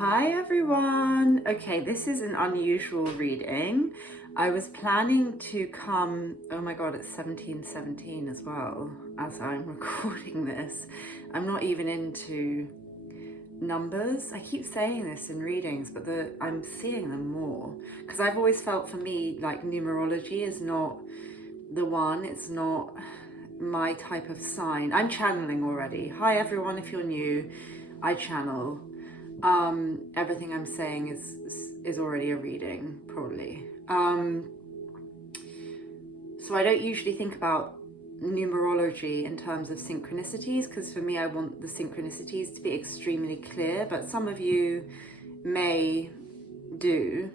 Hi everyone. Okay, this is an unusual reading. I was planning to come, oh my god, it's 17:17 as well as I'm recording this. I'm not even into numbers. I keep saying this in readings, but I'm seeing them more because I've always felt for me like numerology is not the one. It's not my type of sign. I'm channeling already. Hi everyone, if you're new, I channel. Everything I'm saying is already a reading, probably. So I don't usually think about numerology in terms of synchronicities, because for me I want the synchronicities to be extremely clear, but some of you may do,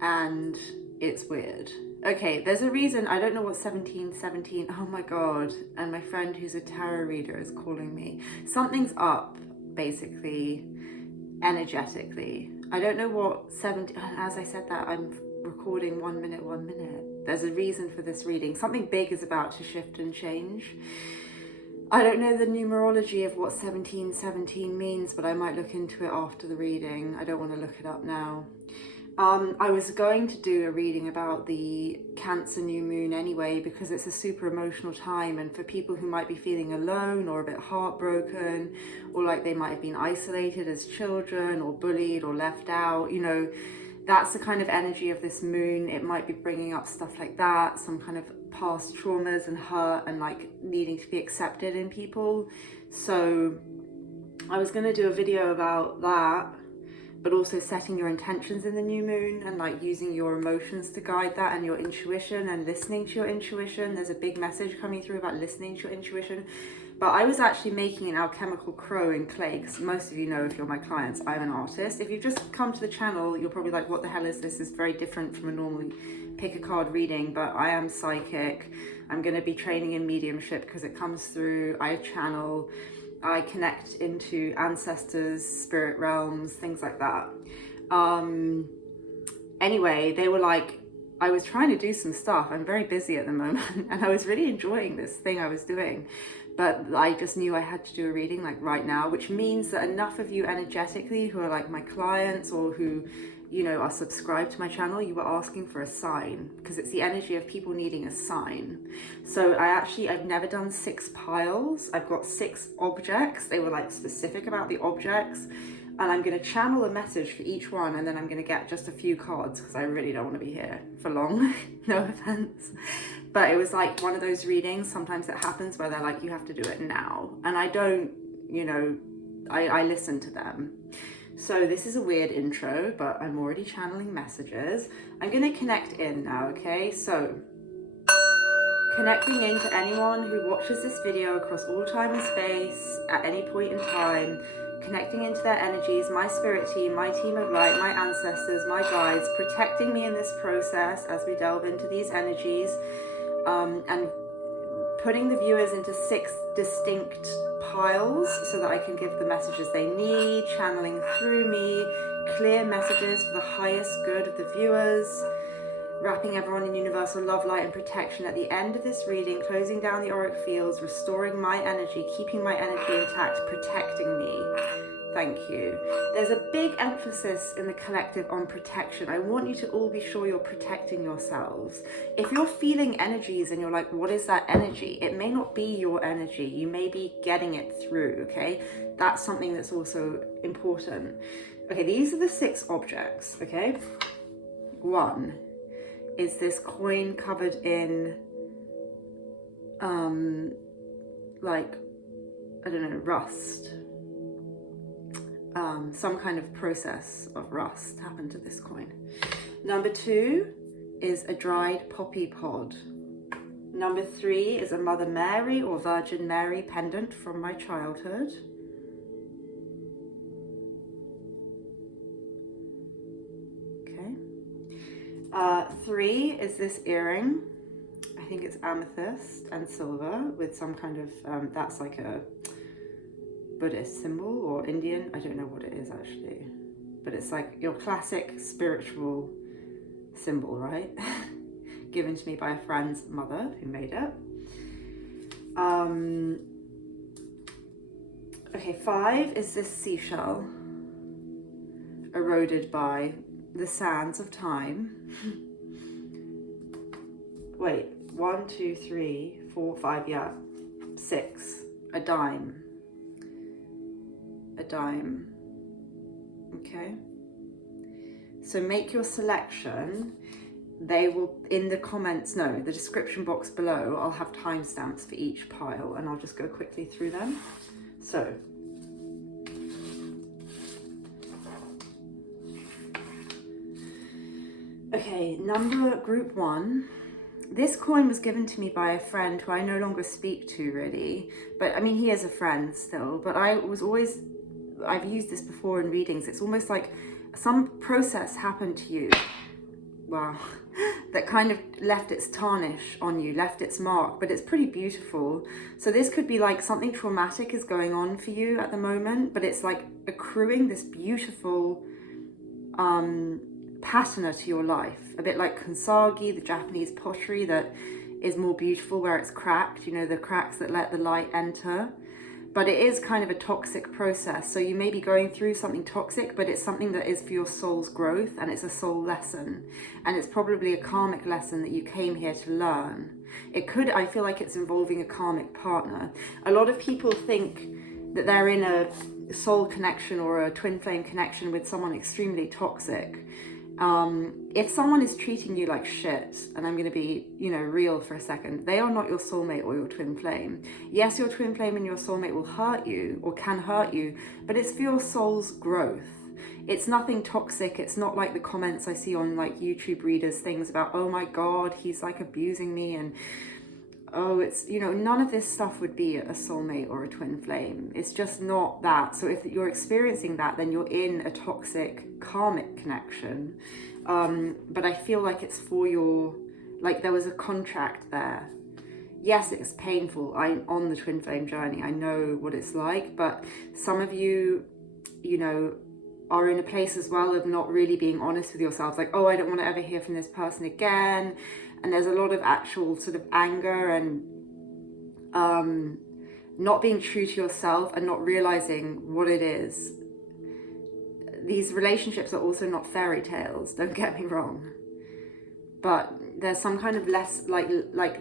and it's weird. Okay, there's a reason. I don't know what 17:17, oh my god, and my friend who's a tarot reader is calling me. Something's up, basically, energetically. I don't know what 17, as I said that, I'm recording 1 minute. There's a reason for this reading. Something big is about to shift and change. I don't know the numerology of what 17:17 means, but I might look into it after the reading. I don't want to look it up now. I was going to do a reading about the Cancer new moon anyway, because it's a super emotional time, and for people who might be feeling alone or a bit heartbroken, or like they might have been isolated as children or bullied or left out, you know, that's the kind of energy of this moon. It might be bringing up stuff like that, some kind of past traumas and hurt and like needing to be accepted in people. So I was going to do a video about that, but also setting your intentions in the new moon and like using your emotions to guide that, and your intuition and listening to your intuition. There's a big message coming through about listening to your intuition. But I was actually making an alchemical crow in clay, because most of you know, if you're my clients, I'm an artist. If you've just come to the channel, you're probably like, what the hell is this? This is very different from a normal pick a card reading, but I am psychic. I'm going to be training in mediumship because it comes through. I channel, I connect into ancestors, spirit realms, things like that. Anyway, they were like, I was trying to do some stuff. I'm very busy at the moment and I was really enjoying this thing I was doing, but I just knew I had to do a reading like right now, which means that enough of you energetically who are like my clients or who, you know, are subscribed to my channel, you were asking for a sign, because it's the energy of people needing a sign. So I've never done 6 piles. I've got 6 objects. They were like specific about the objects, and I'm going to channel a message for each one, and then I'm going to get just a few cards because I really don't want to be here for long. No offense. But it was like one of those readings, sometimes it happens where they're like, you have to do it now. And I don't, you know, I listen to them. So this is a weird intro, but I'm already channeling messages. I'm going to connect in now, okay? So connecting into anyone who watches this video across all time and space at any point in time, connecting into their energies, my spirit team, my team of light, my ancestors, my guides, protecting me in this process as we delve into these energies, and putting the viewers into 6 distinct piles so that I can give the messages they need, channeling through me, clear messages for the highest good of the viewers, wrapping everyone in universal love, light and protection at the end of this reading, closing down the auric fields, restoring my energy, keeping my energy intact, protecting me. Thank you. There's a big emphasis in the collective on protection. I want you to all be sure you're protecting yourselves. If you're feeling energies and you're like, what is that energy? It may not be your energy. You may be getting it through, okay? That's something that's also important. Okay, these are the 6 objects, okay? 1 is this coin covered in, like, I don't know, rust. Some kind of process of rust happened to this coin. Number 2 is a dried poppy pod. Number 3 is a Mother Mary or Virgin Mary pendant from my childhood. Okay. 3 is this earring. I think it's amethyst and silver with some kind of, that's like a Buddhist symbol or Indian, I don't know what it is actually, but it's like your classic spiritual symbol, right? Given to me by a friend's mother who made it. Okay, 5 is this seashell. eroded by the sands of time. Wait, 1, 2, 3, 4, 5, yeah, 6. A dime. A dime. Okay. So make your selection. They will, in the comments, no, the description box below, I'll have timestamps for each pile, and I'll just go quickly through them. So, okay, group 1. This coin was given to me by a friend who I no longer speak to really, but I mean, he is a friend still, but I've used this before in readings. It's almost like some process happened to you, wow, that kind of left its tarnish on you, left its mark, but it's pretty beautiful. So this could be like something traumatic is going on for you at the moment, but it's like accruing this beautiful patina to your life, a bit like kintsugi, the Japanese pottery that is more beautiful where it's cracked, you know, the cracks that let the light enter. But it is kind of a toxic process. So you may be going through something toxic, but it's something that is for your soul's growth, and it's a soul lesson. And it's probably a karmic lesson that you came here to learn. It could, I feel like it's involving a karmic partner. A lot of people think that they're in a soul connection or a twin flame connection with someone extremely toxic. If someone is treating you like shit, and I'm going to be, you know, real for a second, they are not your soulmate or your twin flame. Yes, your twin flame and your soulmate will hurt you or can hurt you, but it's for your soul's growth. It's nothing toxic. It's not like the comments I see on like YouTube readers, things about, oh my God, he's like abusing me, and oh, it's, you know, none of this stuff would be a soulmate or a twin flame. It's just not that. So if you're experiencing that, then you're in a toxic karmic connection. But I feel like it's for your, like there was a contract there. Yes, it's painful. I'm on the twin flame journey. I know what it's like, but some of you, you know, are in a place as well of not really being honest with yourselves. Like, oh, I don't want to ever hear from this person again. And there's a lot of actual sort of anger and not being true to yourself and not realizing what it is. These relationships are also not fairy tales, don't get me wrong. But there's some kind of less, like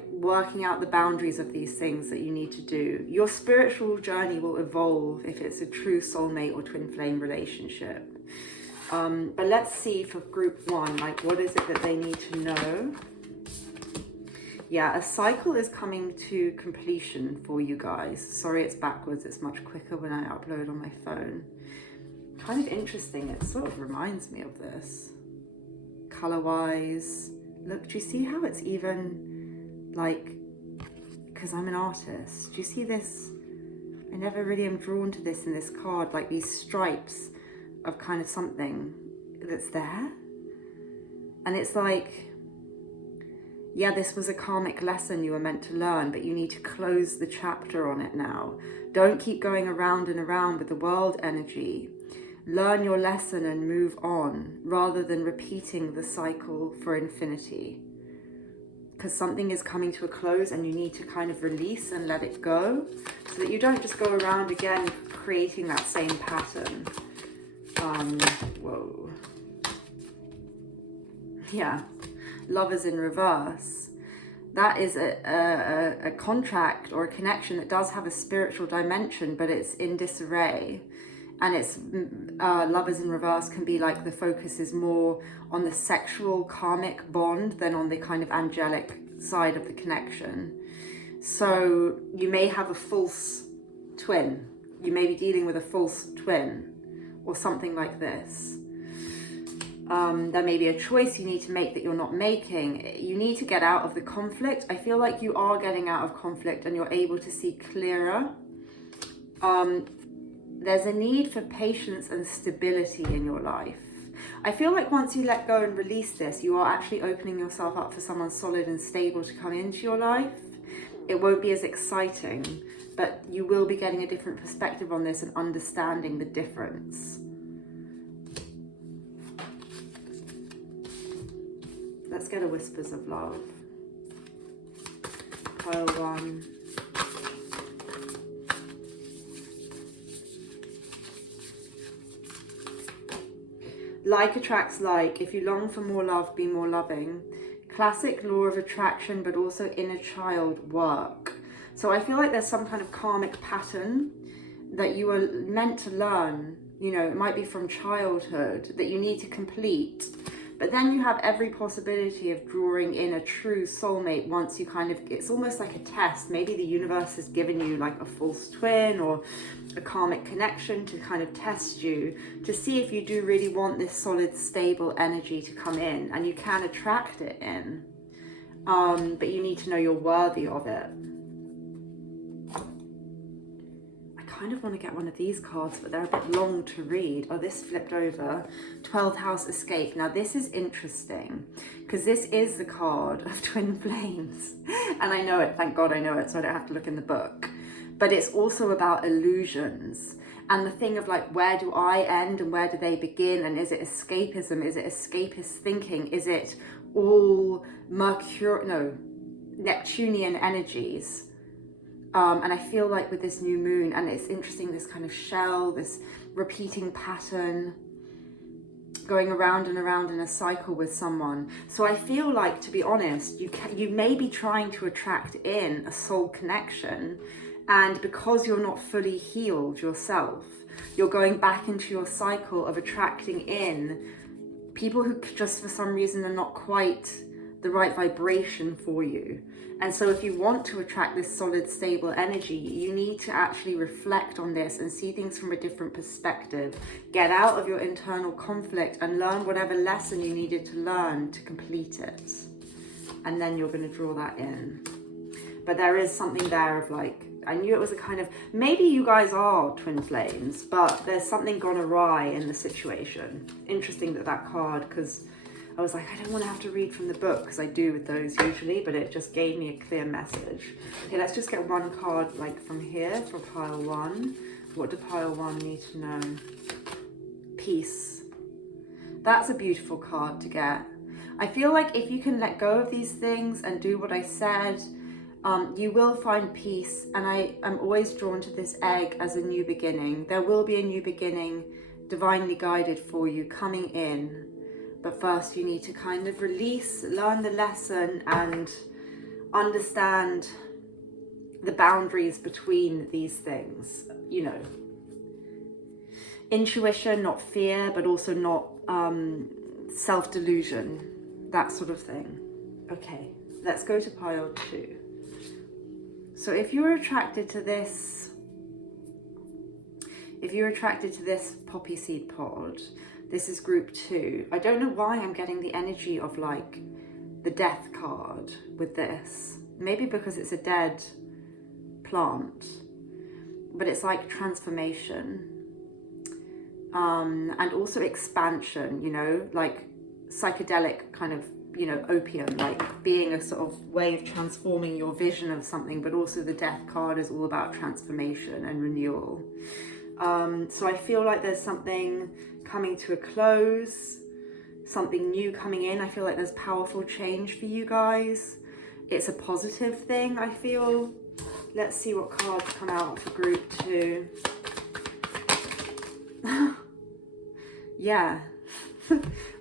working out the boundaries of these things that you need to do. Your spiritual journey will evolve if it's a true soulmate or twin flame relationship. But let's see for group 1, like what is it that they need to know? Yeah, a cycle is coming to completion for you guys. Sorry, it's backwards. It's much quicker when I upload on my phone. Kind of interesting. It sort of reminds me of this. Color-wise. Look, do you see how it's even like, because I'm an artist. Do you see this? I never really am drawn to this in this card, like these stripes of kind of something that's there. And it's like, yeah, this was a karmic lesson you were meant to learn, but you need to close the chapter on it now. Don't keep going around and around with the world energy. Learn your lesson and move on, rather than repeating the cycle for infinity. Because something is coming to a close and you need to kind of release and let it go, so that you don't just go around again creating that same pattern. Whoa. Yeah. Lovers in reverse. That is a contract or a connection that does have a spiritual dimension, but it's in disarray. And it's lovers in reverse can be like the focus is more on the sexual karmic bond than on the kind of angelic side of the connection. So you may have a false twin. You may be dealing with a false twin or something like this. There may be a choice you need to make that you're not making. You need to get out of the conflict. I feel like you are getting out of conflict and you're able to see clearer. There's a need for patience and stability in your life. I feel like once you let go and release this, you are actually opening yourself up for someone solid and stable to come into your life. It won't be as exciting, but you will be getting a different perspective on this and understanding the difference. Let's get a Whispers of Love. Pile 1. Like attracts like. If you long for more love, be more loving. Classic law of attraction, but also inner child work. So I feel like there's some kind of karmic pattern that you are meant to learn. You know, it might be from childhood that you need to complete. But then you have every possibility of drawing in a true soulmate once you kind of, it's almost like a test. Maybe the universe has given you like a false twin or a karmic connection to kind of test you, to see if you do really want this solid, stable energy to come in, and you can attract it in. But you need to know you're worthy of it. I kind of want to get one of these cards, but they're a bit long to read. Oh, this flipped over. 12th house escape. Now this is interesting because this is the card of twin flames. And I know it, thank God I know it, so I don't have to look in the book. But it's also about illusions. And the thing of like, where do I end and where do they begin? And is it escapism? Is it escapist thinking? Is it all Neptunian energies? And I feel like with this new moon, and it's interesting, this kind of shell, this repeating pattern, going around and around in a cycle with someone. So I feel like, to be honest, you may be trying to attract in a soul connection, and because you're not fully healed yourself, you're going back into your cycle of attracting in people who just for some reason are not quite the right vibration for you. And so if you want to attract this solid, stable energy, you need to actually reflect on this and see things from a different perspective. Get out of your internal conflict and learn whatever lesson you needed to learn to complete it. And then you're going to draw that in. But there is something there of like, I knew it was a kind of, maybe you guys are twin flames, but there's something gone awry in the situation. Interesting that card, because I was like, I don't want to have to read from the book, because I do with those usually, but it just gave me a clear message. Okay, let's just get one card like from here for pile one. What do pile one need to know? Peace. That's a beautiful card to get. I feel like if you can let go of these things and do what I said, you will find peace. And I'm always drawn to this egg as a new beginning. There will be a new beginning, divinely guided for you, coming in. But first you need to kind of release, learn the lesson, and understand the boundaries between these things. You know, intuition, not fear, but also not self-delusion, that sort of thing. Okay, let's go to pile two. So if you're attracted to this, poppy seed pod, this is group 2. I don't know why I'm getting the energy of like the death card with this. Maybe because it's a dead plant, but it's like transformation. And also expansion, you know, like psychedelic kind of, you know, opium, like being a sort of way of transforming your vision of something, but also the death card is all about transformation and renewal. So I feel like there's something coming to a close, something new coming in. I feel like there's powerful change for you guys. It's a positive thing, I feel. Let's see what cards come out for group 2. Yeah.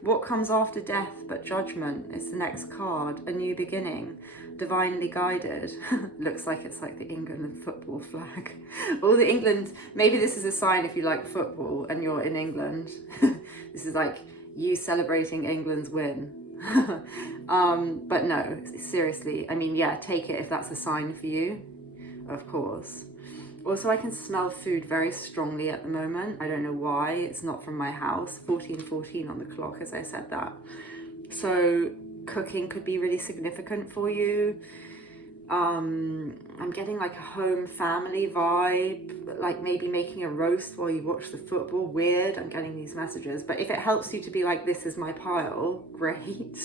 What comes after death but judgment? It's the next card. A new beginning. Divinely guided. Looks like it's like the England football flag. All the England, maybe this is a sign if you like football and you're in England. This is like you celebrating England's win. But no, seriously, I mean, yeah, take it if that's a sign for you, of course. Also, I can smell food very strongly at the moment. I don't know why. It's not from my house. 14:14 on the clock as I said that. So cooking could be really significant for you. I'm getting like a home family vibe, like maybe making a roast while you watch the football. Weird, I'm getting these messages. But if it helps you to be like, this is my pile, great.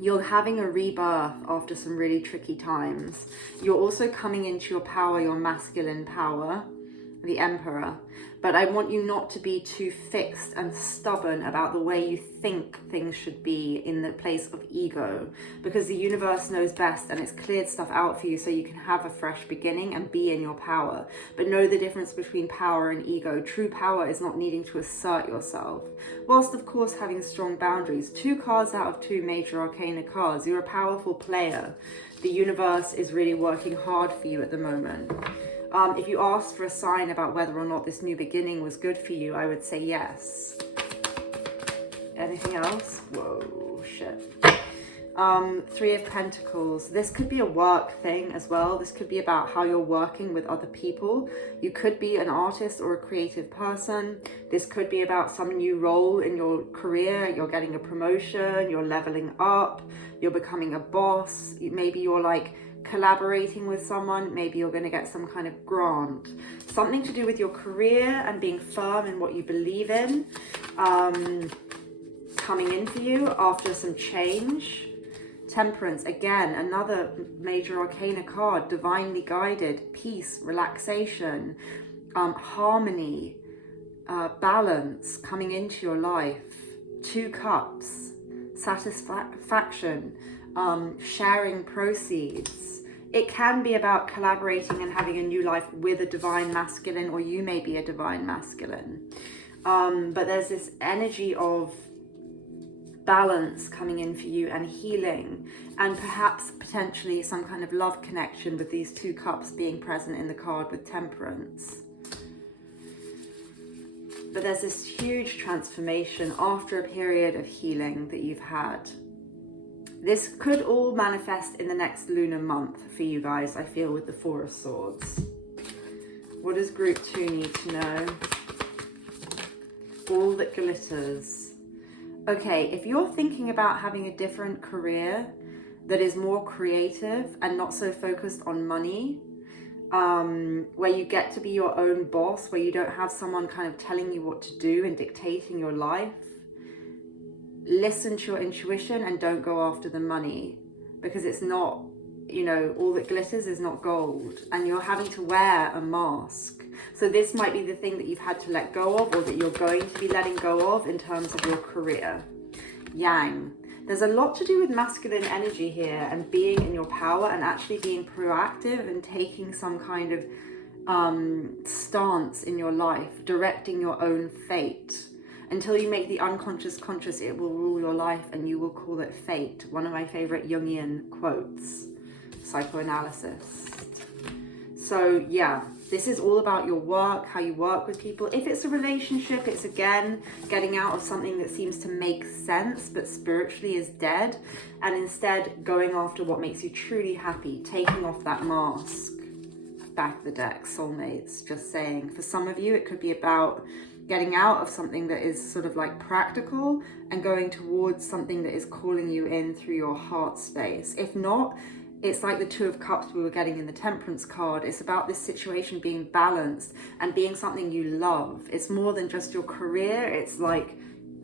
You're having a rebirth after some really tricky times. You're also coming into your power, your masculine power. the Emperor. But I want you not to be too fixed and stubborn about the way you think things should be in the place of ego, because the universe knows best and it's cleared stuff out for you so you can have a fresh beginning and be in your power. But know the difference between power and ego. True power is not needing to assert yourself, whilst of course having strong boundaries. 2 cards out of 2 major arcana cards. You're a powerful player. The universe is really working hard for you at the moment. If you asked for a sign about whether or not this new beginning was good for you, I would say yes. Anything else? Whoa, shit. 3 of Pentacles. This could be a work thing as well. This could be about how you're working with other people. You could be an artist or a creative person. This could be about some new role in your career. You're getting a promotion, you're leveling up, you're becoming a boss. Maybe you're like collaborating with someone. Maybe you're going to get some kind of grant. Something to do with your career and being firm in what you believe in. Coming in for you after some change. Temperance, again, another major arcana card. Divinely guided, peace, relaxation, harmony, balance coming into your life. 2 cups, satisfaction, sharing proceeds. It can be about collaborating and having a new life with a divine masculine, or you may be a divine masculine. But there's this energy of balance coming in for you, and healing, and perhaps potentially some kind of love connection with these 2 cups being present in the card with Temperance. But there's this huge transformation after a period of healing that you've had. This could all manifest in the next lunar month for you guys, I feel, with the 4 of Swords. What does group 2 need to know? All that glitters. Okay, if you're thinking about having a different career that is more creative and not so focused on money, where you get to be your own boss, where you don't have someone kind of telling you what to do and dictating your life, listen to your intuition and don't go after the money, because it's not, you know, all that glitters is not gold, and you're having to wear a mask. So this might be the thing that you've had to let go of, or that you're going to be letting go of in terms of your career. Yang. There's a lot to do with masculine energy here, and being in your power and actually being proactive and taking some kind of stance in your life, directing your own fate. Until you make the unconscious conscious, it will rule your life and you will call it fate. One of my favorite Jungian quotes, psychoanalysis. So yeah, this is all about your work, how you work with people. If it's a relationship, it's again getting out of something that seems to make sense but spiritually is dead, and instead going after what makes you truly happy, taking off that mask. Back of the deck, soulmates, just saying. For some of you, it could be about getting out of something that is sort of like practical and going towards something that is calling you in through your heart space. If not, it's like the 2 of Cups we were getting in the Temperance card. It's about this situation being balanced and being something you love. It's more than just your career. It's like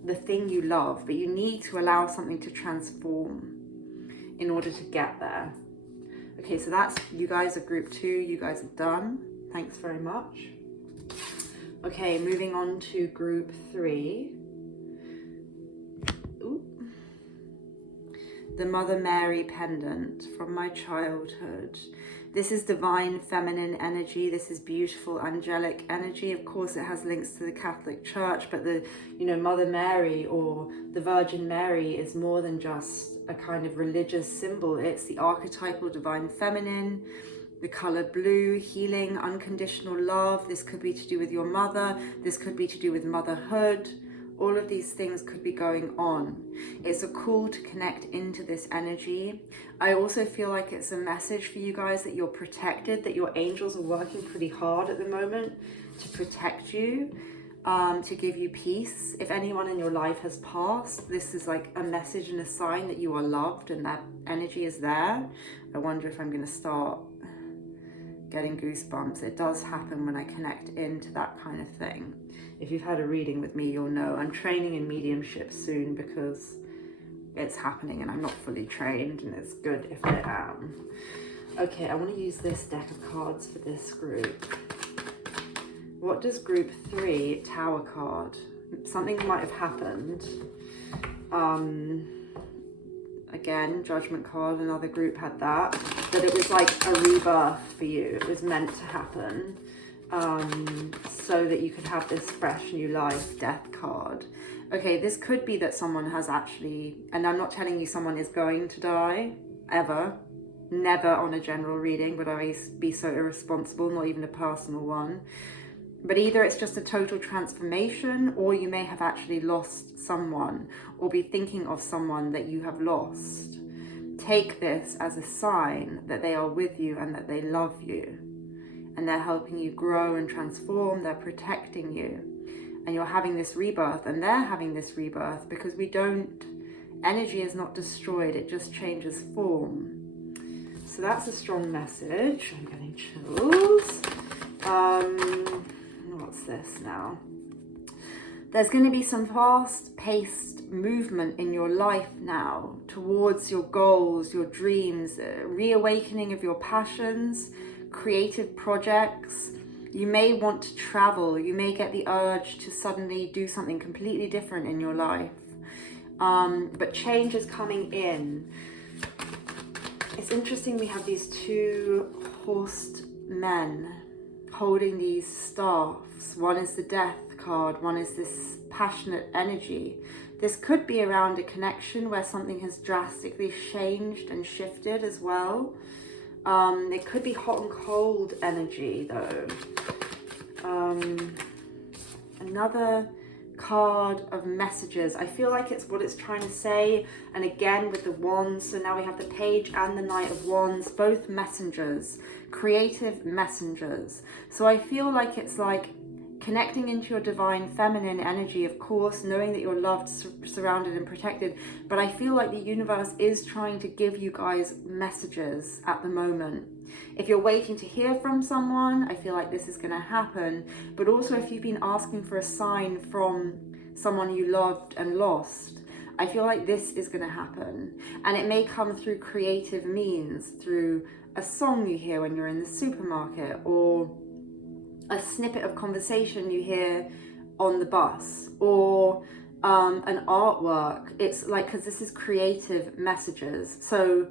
the thing you love, but you need to allow something to transform in order to get there. Okay, so that's, you guys are group 2. You guys are done. Thanks very much. Okay, moving on to group 3. The Mother Mary pendant from my childhood. This is divine feminine energy. This is beautiful angelic energy. Of course, it has links to the Catholic Church, but the, you know, Mother Mary or the Virgin Mary is more than just a kind of religious symbol. It's the archetypal divine feminine, the color blue, healing, unconditional love. This could be to do with your mother. This could be to do with motherhood. All of these things could be going on. It's a call to connect into this energy. I also feel like it's a message for you guys that you're protected, that your angels are working pretty hard at the moment to protect you, to give you peace. If anyone in your life has passed, this is like a message and a sign that you are loved and that energy is there. I wonder if I'm going to start getting goosebumps. It does happen when I connect into that kind of thing. If you've had a reading with me, you'll know I'm training in mediumship soon because it's happening and I'm not fully trained, and it's good if I am. Okay, I want to use this deck of cards for this group. What does group 3, Tower card? Something might have happened. Again, Judgment card, another group had that. But it was like a rebirth for you. It was meant to happen. So that you could have this fresh new life. Death card. Okay, this could be that someone has actually, and I'm not telling you someone is going to die, ever. Never on a general reading would I be so irresponsible, not even a personal one. But either it's just a total transformation, or you may have actually lost someone, or be thinking of someone that you have lost. Take this as a sign that they are with you and that they love you. And they're helping you grow and transform, they're protecting you. And you're having this rebirth, and they're having this rebirth, because energy is not destroyed, it just changes form. So that's a strong message. I'm getting chills. What's this now? There's going to be some fast-paced movement in your life now towards your goals, your dreams, reawakening of your passions, creative projects. You may want to travel. You may get the urge to suddenly do something completely different in your life. But change is coming in. It's interesting, we have these two horsed men holding these staffs. One is the death card, one is this passionate energy. This could be around a connection where something has drastically changed and shifted as well. It could be hot and cold energy though. Another card of messages. I feel like it's what it's trying to say. And again with the wands, so now we have the page and the knight of wands, both messengers, creative messengers. So I feel like it's like connecting into your divine feminine energy, of course, knowing that you're loved, surrounded and protected. But I feel like the universe is trying to give you guys messages at the moment. If you're waiting to hear from someone, I feel like this is going to happen. But also if you've been asking for a sign from someone you loved and lost, I feel like this is going to happen. And it may come through creative means, through a song you hear when you're in the supermarket, or a snippet of conversation you hear on the bus, or an artwork. It's like, because this is creative messages. So,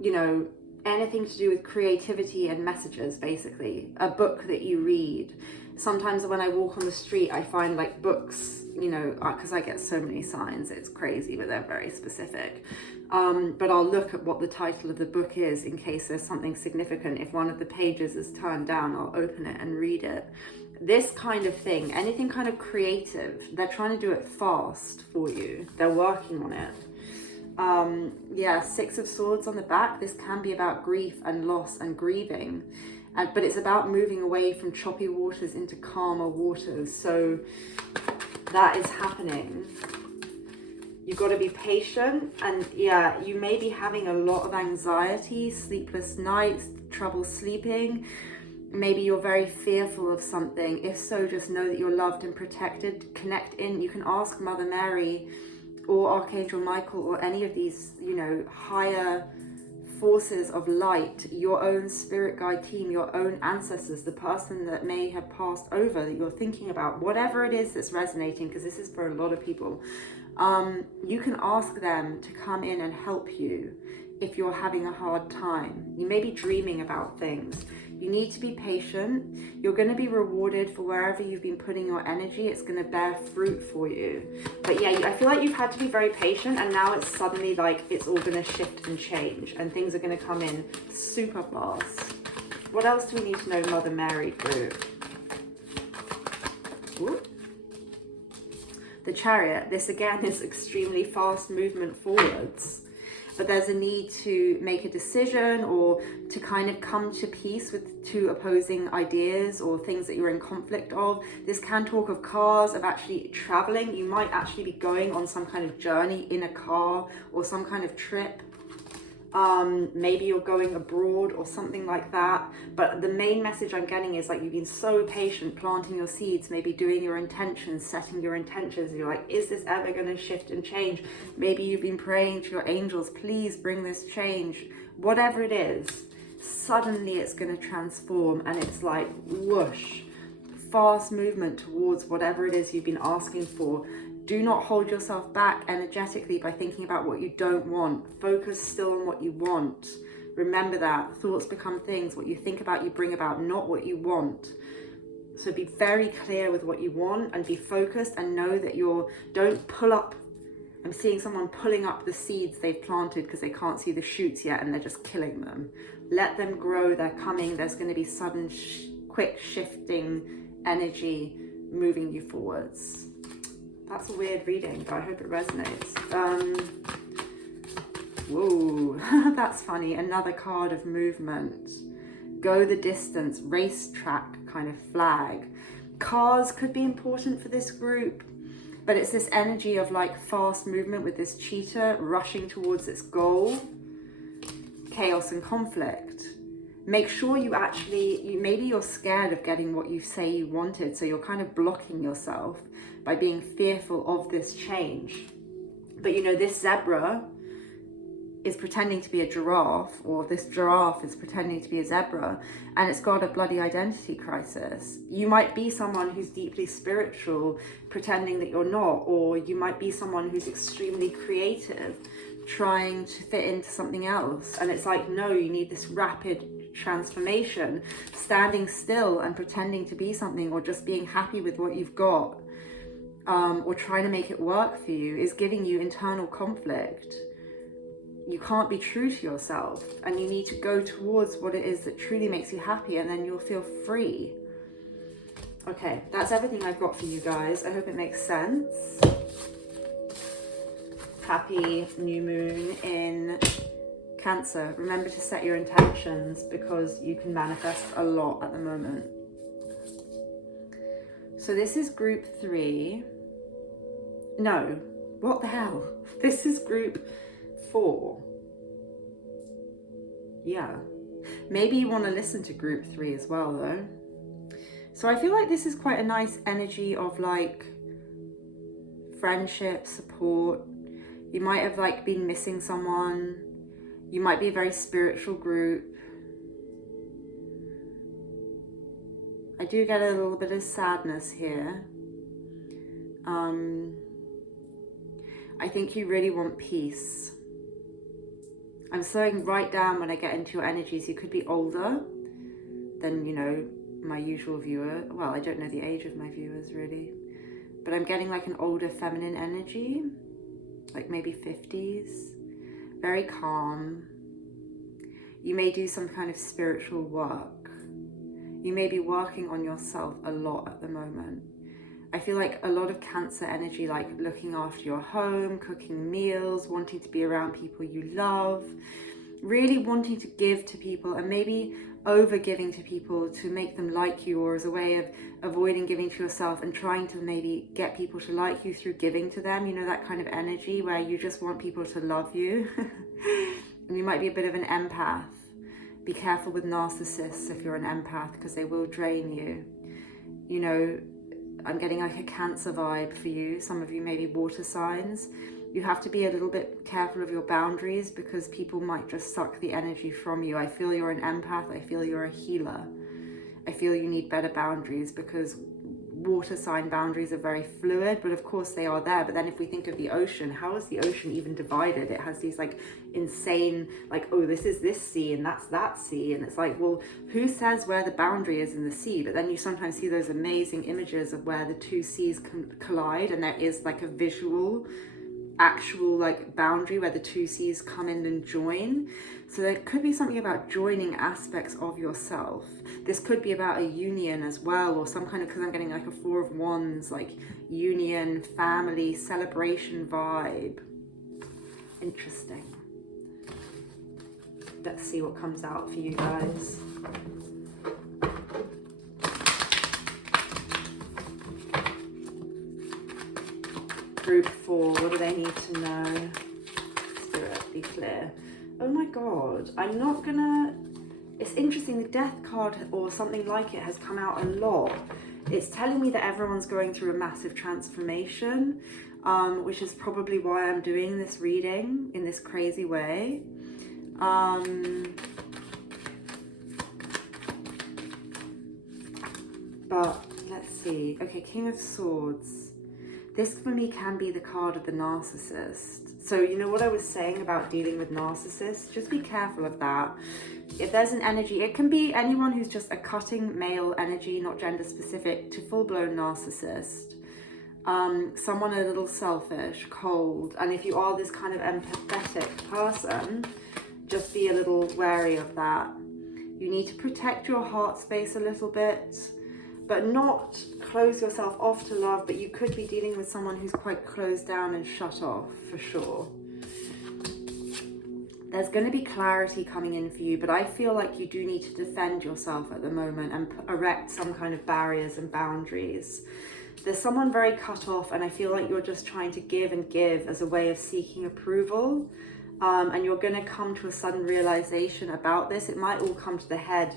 you know, anything to do with creativity and messages, basically. A book that you read. Sometimes when I walk on the street, I find like books, you know, because I get so many signs, it's crazy, but they're very specific. But I'll look at what the title of the book is in case there's something significant. If one of the pages is turned down, I'll open it and read it. This kind of thing, anything kind of creative, they're trying to do it fast for you. They're working on it. Yeah, 6 of Swords on the back. This can be about grief and loss and grieving. But it's about moving away from choppy waters into calmer waters. So that is happening. You've got to be patient, and yeah, you may be having a lot of anxiety, sleepless nights, trouble sleeping. Maybe you're very fearful of something. If so, just know that you're loved and protected. Connect in. You can ask Mother Mary or Archangel Michael or any of these, you know, higher forces of light, your own spirit guide team, your own ancestors, the person that may have passed over that you're thinking about, whatever it is that's resonating, because this is for a lot of people. You can ask them to come in and help you if you're having a hard time. You may be dreaming about things. You need to be patient. You're going to be rewarded for wherever you've been putting your energy. It's going to bear fruit for you. But yeah, I feel like you've had to be very patient, and now it's suddenly like it's all going to shift and change, and things are going to come in super fast. What else do we need to know, Mother Mary group? Ooh. The Chariot. This again is extremely fast movement forwards. But there's a need to make a decision or to kind of come to peace with two opposing ideas or things that you're in conflict of. This can talk of cars, of actually traveling. You might actually be going on some kind of journey in a car or some kind of trip. Maybe you're going abroad or something like that. But the main message I'm getting is like you've been so patient planting your seeds, maybe doing your intentions, setting your intentions. And you're like, is this ever going to shift and change? Maybe you've been praying to your angels, please bring this change. Whatever it is, suddenly it's going to transform, and it's like whoosh, fast movement towards whatever it is you've been asking for. Do not hold yourself back energetically by thinking about what you don't want. Focus still on what you want. Remember that thoughts become things. What you think about, you bring about, not what you want. So be very clear with what you want and be focused, and know that don't pull up. I'm seeing someone pulling up the seeds they've planted because they can't see the shoots yet and they're just killing them. Let them grow, they're coming. There's going to be sudden, quick shifting energy moving you forwards. That's a weird reading, but I hope it resonates. Whoa, that's funny. Another card of movement. Go the distance, racetrack kind of flag. Cars could be important for this group, but it's this energy of like fast movement with this cheetah rushing towards its goal. Chaos and conflict. Make sure maybe you're scared of getting what you say you wanted, so you're kind of blocking yourself by being fearful of this change. But you know, this zebra is pretending to be a giraffe, or this giraffe is pretending to be a zebra, and it's got a bloody identity crisis. You might be someone who's deeply spiritual, pretending that you're not, or you might be someone who's extremely creative, trying to fit into something else. And it's like, no, you need this rapid transformation. Standing still and pretending to be something, or just being happy with what you've got, or trying to make it work for you, is giving you internal conflict. You can't be true to yourself, and you need to go towards what it is that truly makes you happy, and then you'll feel free. Okay, that's everything I've got for you guys. I hope it makes sense. Happy new moon in Cancer. Remember to set your intentions, because you can manifest a lot at the moment. So this is group 3. No, what the hell? This is group 4. Yeah, maybe you want to listen to group 3 as well though. So I feel like this is quite a nice energy of like friendship, support. You might have like been missing someone. You might be a very spiritual group. I do get a little bit of sadness here. I think you really want peace. I'm slowing right down when I get into your energies. You could be older than, you know, my usual viewer. Well, I don't know the age of my viewers really, but I'm getting like an older feminine energy, like maybe 50s, very calm. You may do some kind of spiritual work. You may be working on yourself a lot at the moment. I feel like a lot of Cancer energy, like looking after your home, cooking meals, wanting to be around people you love, really wanting to give to people, and maybe over giving to people to make them like you, or as a way of avoiding giving to yourself and trying to maybe get people to like you through giving to them. You know, that kind of energy where you just want people to love you. And you might be a bit of an empath. Be careful with narcissists if you're an empath, because they will drain you. You know, I'm getting like a Cancer vibe for you. Some of you may be water signs. You have to be a little bit careful of your boundaries, because people might just suck the energy from you. I feel you're an empath. I feel you're a healer. I feel you need better boundaries, because water sign boundaries are very fluid, but of course they are there. But then if we think of the ocean, how is the ocean even divided? It has these like insane, like, oh, this is this sea and that's that sea. And it's like, well, who says where the boundary is in the sea? But then you sometimes see those amazing images of where the two seas collide, and there is like a visual, actual like boundary where the two seas come in and join. So there could be something about joining aspects of yourself. This could be about a union as well, or some kind of, because I'm getting like a 4 of Wands, like union, family, celebration vibe. Interesting. Let's see what comes out for you guys. Group 4, what do they need to know? Spirit, be clear. Oh my God, I'm not gonna... It's interesting, the Death card or something like it has come out a lot. It's telling me that everyone's going through a massive transformation, which is probably why I'm doing this reading in this crazy way. But let's see. Okay, King of Swords. This for me can be the card of the narcissist. So you know what I was saying about dealing with narcissists? Just be careful of that. If there's an energy, it can be anyone who's just a cutting male energy, not gender specific, to full-blown narcissist. Someone a little selfish, cold, and if you are this kind of empathetic person, just be a little wary of that. You need to protect your heart space a little bit, but not close yourself off to love, but you could be dealing with someone who's quite closed down and shut off, for sure. There's going to be clarity coming in for you, but I feel like you do need to defend yourself at the moment and erect some kind of barriers and boundaries. There's someone very cut off, and I feel like you're just trying to give and give as a way of seeking approval. And you're going to come to a sudden realization about this. It might all come to the head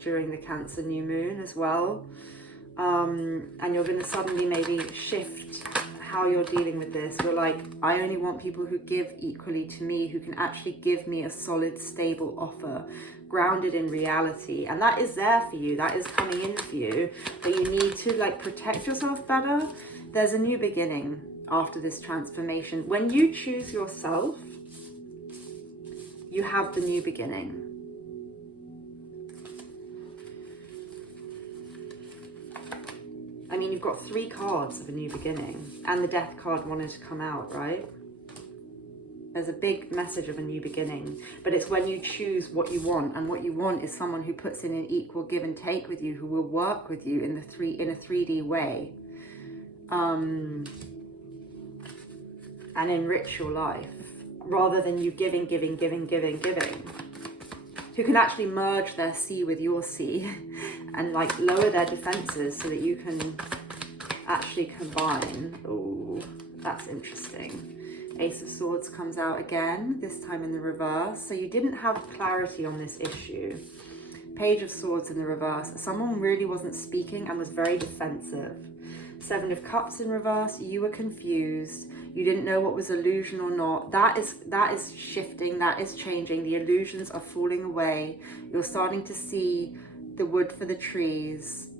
during the Cancer new moon as well. And you're going to suddenly maybe shift how you're dealing with this. You're like, I only want people who give equally to me, who can actually give me a solid, stable offer, grounded in reality. And that is there for you. That is coming in for you. But you need to like protect yourself better. There's a new beginning after this transformation. When you choose yourself, you have the new beginning. I mean, you've got 3 cards of a new beginning, and the Death card wanted to come out, right? There's a big message of a new beginning, but it's when you choose what you want, and what you want is someone who puts in an equal give and take with you, who will work with you in a 3D way, and enrich your life, rather than you giving, who can actually merge their C with your C and like lower their defenses so that you can actually combine. Oh, that's interesting. Ace of Swords comes out again, this time in the reverse. So you didn't have clarity on this issue. Page of Swords in the reverse. Someone really wasn't speaking and was very defensive. 7 of Cups in reverse. You were confused. You didn't know what was illusion or not. That is shifting. That is changing. The illusions are falling away. You're starting to see the wood for the trees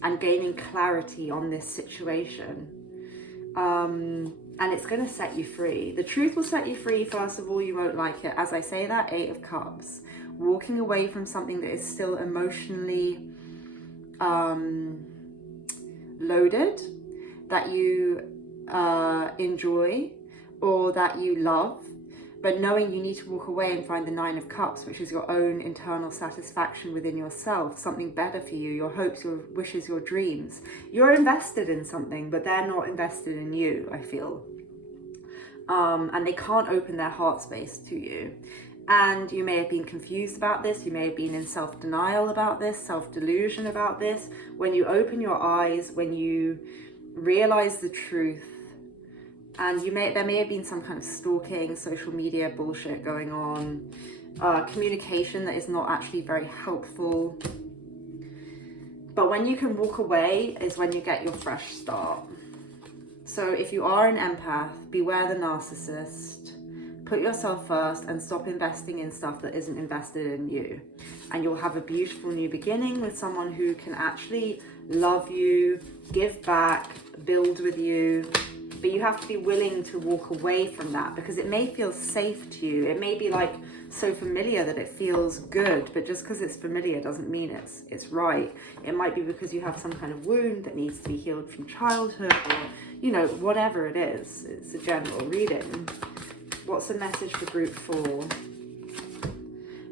and gaining clarity on this situation. And it's going to set you free. The truth will set you free. First of all, you won't like it. As I say that, 8 of Cups. Walking away from something that is still emotionally loaded, that you enjoy or that you love, but knowing you need to walk away and find the 9 of Cups, which is your own internal satisfaction within yourself, something better for you, your hopes, your wishes, your dreams. You're invested in something, but they're not invested in you, I feel. And they can't open their heart space to you. And you may have been confused about this, you may have been in self-denial about this, self-delusion about this. When you open your eyes, when you realize the truth, and there may have been some kind of stalking, social media bullshit going on, communication that is not actually very helpful. But when you can walk away is when you get your fresh start. So if you are an empath, beware the narcissist. Put yourself first and stop investing in stuff that isn't invested in you. And you'll have a beautiful new beginning with someone who can actually love you, give back, build with you. But you have to be willing to walk away from that, because it may feel safe to you. It may be like so familiar that it feels good, but just because it's familiar doesn't mean it's right. It might be because you have some kind of wound that needs to be healed from childhood, or, you know, whatever it is. It's a general reading. What's the message for group 4?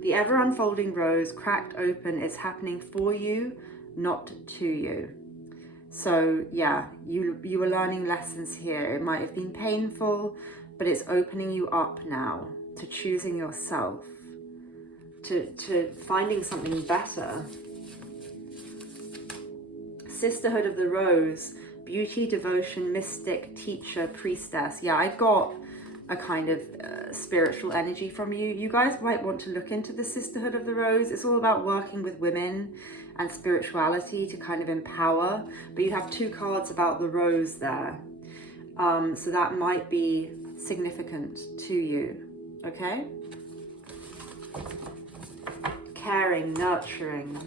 The ever unfolding rose, cracked open, it's happening for you, not to you. So yeah, you were learning lessons here. It might have been painful, but it's opening you up now to choosing yourself, to finding something better. Sisterhood of the Rose, beauty, devotion, mystic, teacher, priestess. Yeah, I got a kind of spiritual energy from you. You guys might want to look into the Sisterhood of the Rose. It's all about working with women and spirituality to kind of empower, but you have 2 cards about the rose there. So that might be significant to you, okay? Caring, nurturing,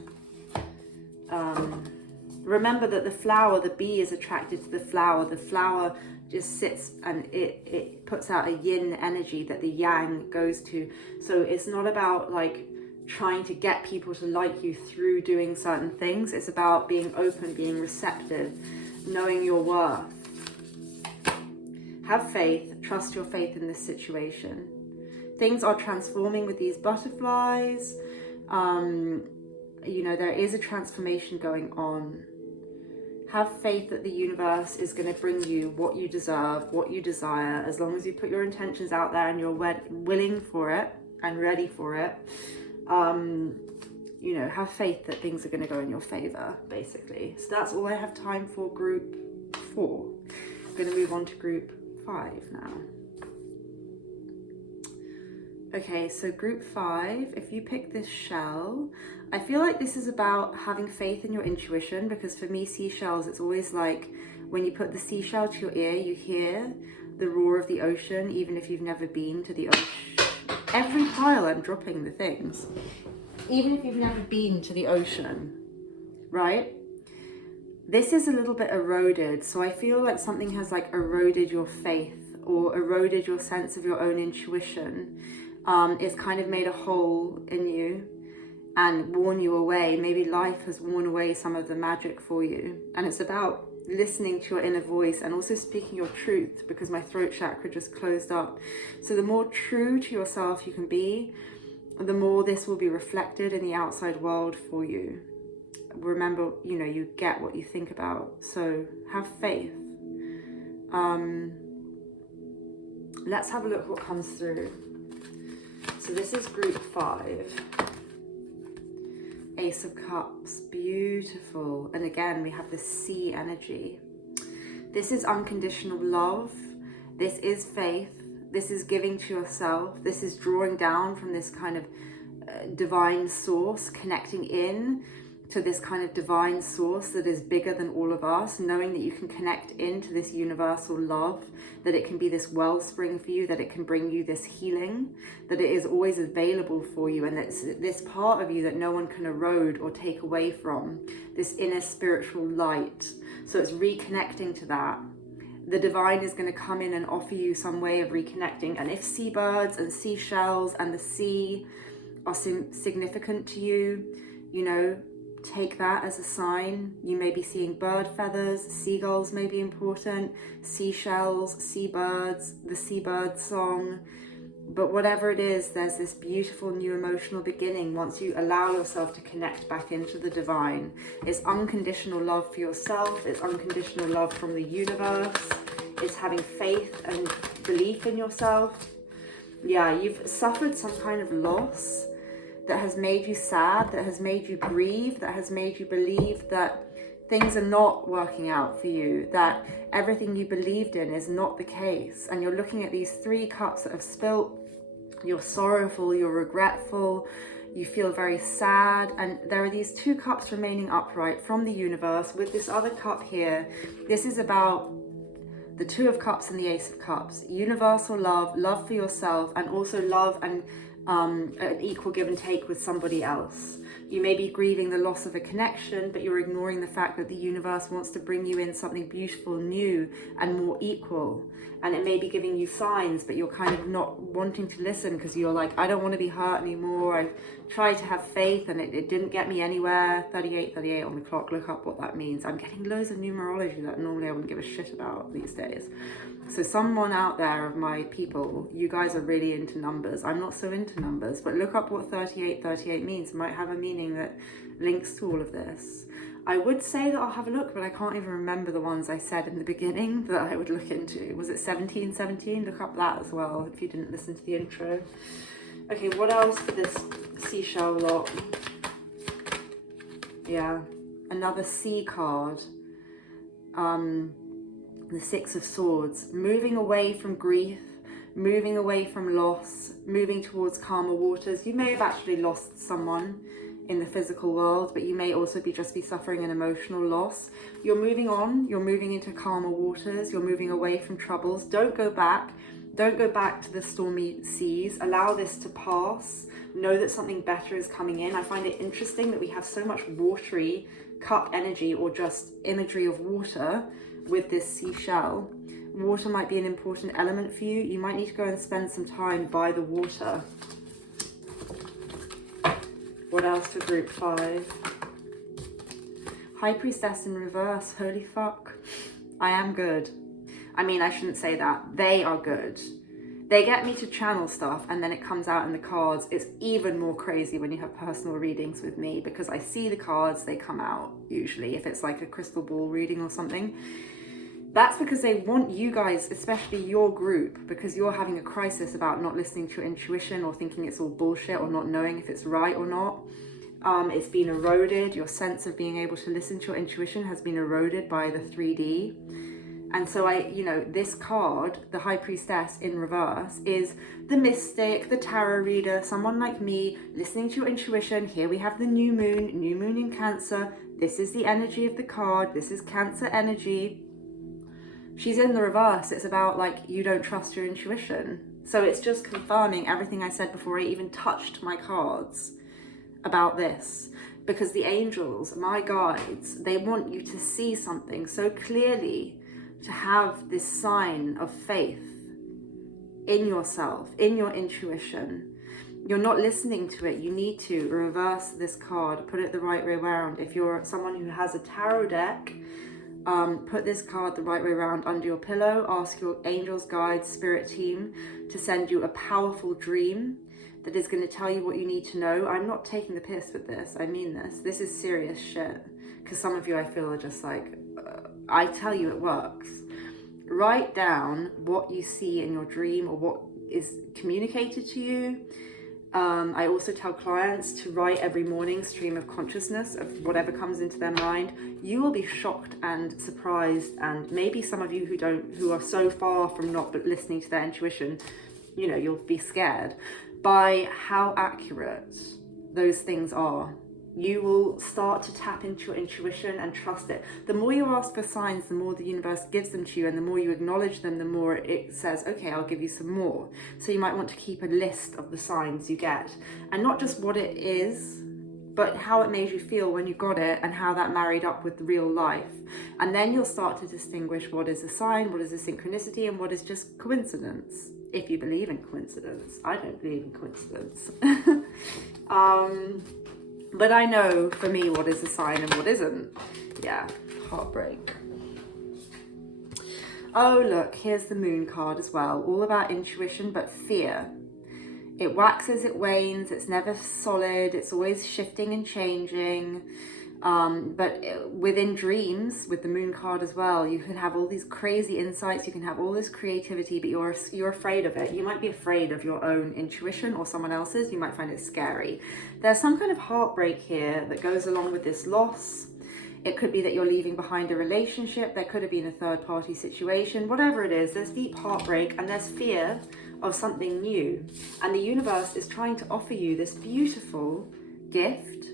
Remember that the flower, the bee is attracted to the flower just sits and it puts out a yin energy that the yang goes to. So it's not about like trying to get people to like you through doing certain things. It's about being open, being receptive, knowing your worth. Have faith, trust your faith in this situation. Things are transforming with these butterflies. You know, there is a transformation going on. Have faith that the universe is going to bring you what you deserve, what you desire, as long as you put your intentions out there and you're willing for it and ready for it. You know, have faith that things are going to go in your favor, basically. So that's all I have time for group 4. I'm going to move on to group 5 now. Okay, so group 5, if you pick this shell, I feel like this is about having faith in your intuition, because for me, seashells, it's always like when you put the seashell to your ear, you hear the roar of the ocean, even if you've never been to the ocean. Every pile I'm dropping the things. Even if you've never been to the ocean, right? This is a little bit eroded, so I feel like something has like eroded your faith or eroded your sense of your own intuition. It's kind of made a hole in you and worn you away. Maybe life has worn away some of the magic for you. And it's about listening to your inner voice and also speaking your truth, because my throat chakra just closed up. So the more true to yourself you can be, the more this will be reflected in the outside world for you. Remember, you know, you get what you think about. So have faith. Let's have a look what comes through. So this is group 5. Ace of Cups, beautiful. And again, we have the sea energy. This is unconditional love. This is faith. This is giving to yourself. This is drawing down from this kind of divine source, connecting in to this kind of divine source that is bigger than all of us, knowing that you can connect into this universal love, that it can be this wellspring for you, that it can bring you this healing, that it is always available for you, and it's this part of you that no one can erode or take away from, this inner spiritual light. So it's reconnecting to that. The divine is going to come in and offer you some way of reconnecting. And if seabirds and seashells and the sea are significant to you, you know, take that as a sign. You may be seeing bird feathers, seagulls may be important, seashells, seabirds, the seabird song. But whatever it is, there's this beautiful new emotional beginning once you allow yourself to connect back into the divine. It's unconditional love for yourself. It's unconditional love from the universe. It's having faith and belief in yourself. Yeah, you've suffered some kind of loss that has made you sad, that has made you grieve, that has made you believe that things are not working out for you, that everything you believed in is not the case. And you're looking at these 3 cups that have spilt. You're sorrowful, you're regretful, you feel very sad. And there are these 2 cups remaining upright from the universe with this other cup here. This is about the 2 of Cups and the Ace of Cups. Universal love, love for yourself, and also love and an equal give and take with somebody else. You may be grieving the loss of a connection, but you're ignoring the fact that the universe wants to bring you in something beautiful, new, and more equal. And it may be giving you signs, but you're kind of not wanting to listen because you're like, I don't want to be hurt anymore. I've tried to have faith and it didn't get me anywhere. 38 on the clock, look up what that means. I'm getting loads of numerology that normally I wouldn't give a shit about these days. So someone out there of my people, you guys are really into numbers. I'm not so into numbers, but look up what 38 means. It might have a meaning that links to all of this. I would say that I'll have a look, but I can't even remember the ones I said in the beginning that I would look into. Was it 1717? Look up that as well if you didn't listen to the intro. Okay, what else for this seashell lot? Yeah, another sea card. The 6 of Swords, moving away from grief, moving away from loss, moving towards calmer waters. You may have actually lost someone in the physical world, but you may also be suffering an emotional loss. You're moving on, you're moving into calmer waters, you're moving away from troubles. Don't go back to the stormy seas. Allow this to pass. Know that something better is coming in. I find it interesting that we have so much watery cup energy or just imagery of water with this seashell. Water might be an important element for you. You might need to go and spend some time by the water. What else for group 5? High Priestess in reverse. Holy fuck. I am good. I mean, I shouldn't say that. They are good. They get me to channel stuff and then it comes out in the cards. It's even more crazy when you have personal readings with me because I see the cards, they come out usually, if it's like a crystal ball reading or something. That's because they want you guys, especially your group, because you're having a crisis about not listening to your intuition or thinking it's all bullshit or not knowing if it's right or not. It's been eroded. Your sense of being able to listen to your intuition has been eroded by the 3D. And so this card, the High Priestess in reverse, is the mystic, the tarot reader, someone like me, listening to your intuition. Here we have the new moon in Cancer. This is the energy of the card. This is Cancer energy. She's in the reverse. It's about like, you don't trust your intuition. So it's just confirming everything I said before I even touched my cards about this. Because the angels, my guides, they want you to see something so clearly, to have this sign of faith in yourself, in your intuition. You're not listening to it. You need to reverse this card, put it the right way around. If you're someone who has a tarot deck, put this card the right way around under your pillow. Ask your angels, guides, spirit team to send you a powerful dream that is going to tell you what you need to know. I'm not taking the piss with this. I mean this. This is serious shit. Because some of you, I feel, are just like, I tell you it works. Write down what you see in your dream or what is communicated to you. I also tell clients to write every morning stream of consciousness of whatever comes into their mind. You will be shocked and surprised, and maybe some of you who are so far from not but listening to their intuition, you'll be scared by how accurate those things are. You will start to tap into your intuition and trust it. The more you ask for signs, the more the universe gives them to you, and the more you acknowledge them, the more it says, okay, I'll give you some more. So you might want to keep a list of the signs you get, and not just what it is, but how it made you feel when you got it and how that married up with real life. And then you'll start to distinguish what is a sign, what is a synchronicity, and what is just coincidence. If you believe in coincidence. I don't believe in coincidence. But I know for me what is a sign and what isn't. Yeah, heartbreak. Oh look, here's the moon card as well. All about intuition, but fear. It waxes, it wanes, it's never solid, it's always shifting and changing. But within dreams, with the moon card as well, you can have all these crazy insights, you can have all this creativity, but you're afraid of it. You might be afraid of your own intuition or someone else's. You might find it scary. There's some kind of heartbreak here that goes along with this loss. It could be that you're leaving behind a relationship. There could have been a third-party situation. Whatever it is, there's deep heartbreak and there's fear of something new. And the universe is trying to offer you this beautiful gift.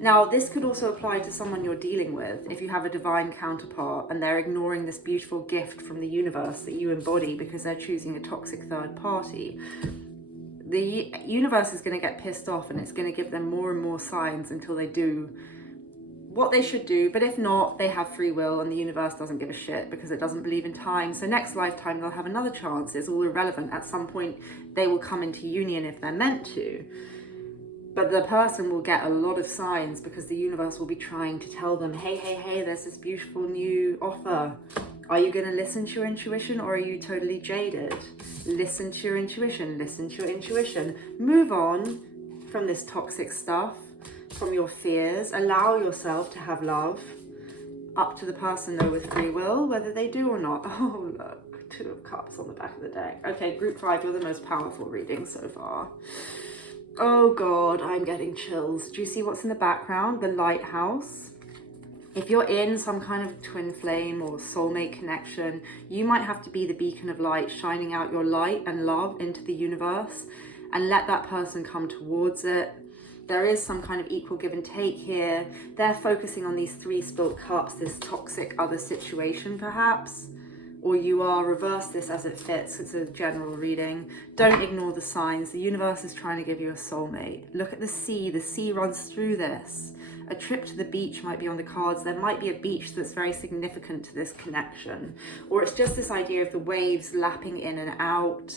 Now, this could also apply to someone you're dealing with. If you have a divine counterpart and they're ignoring this beautiful gift from the universe that you embody because they're choosing a toxic third party, the universe is going to get pissed off and it's going to give them more and more signs until they do what they should do. But if not, they have free will and the universe doesn't give a shit because it doesn't believe in time. So next lifetime, they'll have another chance. It's all irrelevant. At some point, they will come into union if they're meant to. But the person will get a lot of signs because the universe will be trying to tell them, hey, there's this beautiful new offer. Are you going to listen to your intuition or are you totally jaded? Listen to your intuition, listen to your intuition. Move on from this toxic stuff, from your fears. Allow yourself to have love. Up to the person though with free will, whether they do or not. Oh look, 2 of Cups on the back of the deck. Okay, group 5, you're the most powerful reading so far. Oh God, I'm getting chills. Do you see what's in the background? The lighthouse. If you're in some kind of twin flame or soulmate connection, you might have to be the beacon of light, shining out your light and love into the universe and let that person come towards it. There is some kind of equal give and take here. They're focusing on these 3 spilt cups, this toxic other situation perhaps. Or you are, reverse this as it fits. It's a general reading. Don't ignore the signs. The universe is trying to give you a soulmate. Look at the sea. The sea runs through this. A trip to the beach might be on the cards. There might be a beach that's very significant to this connection. Or it's just this idea of the waves lapping in and out,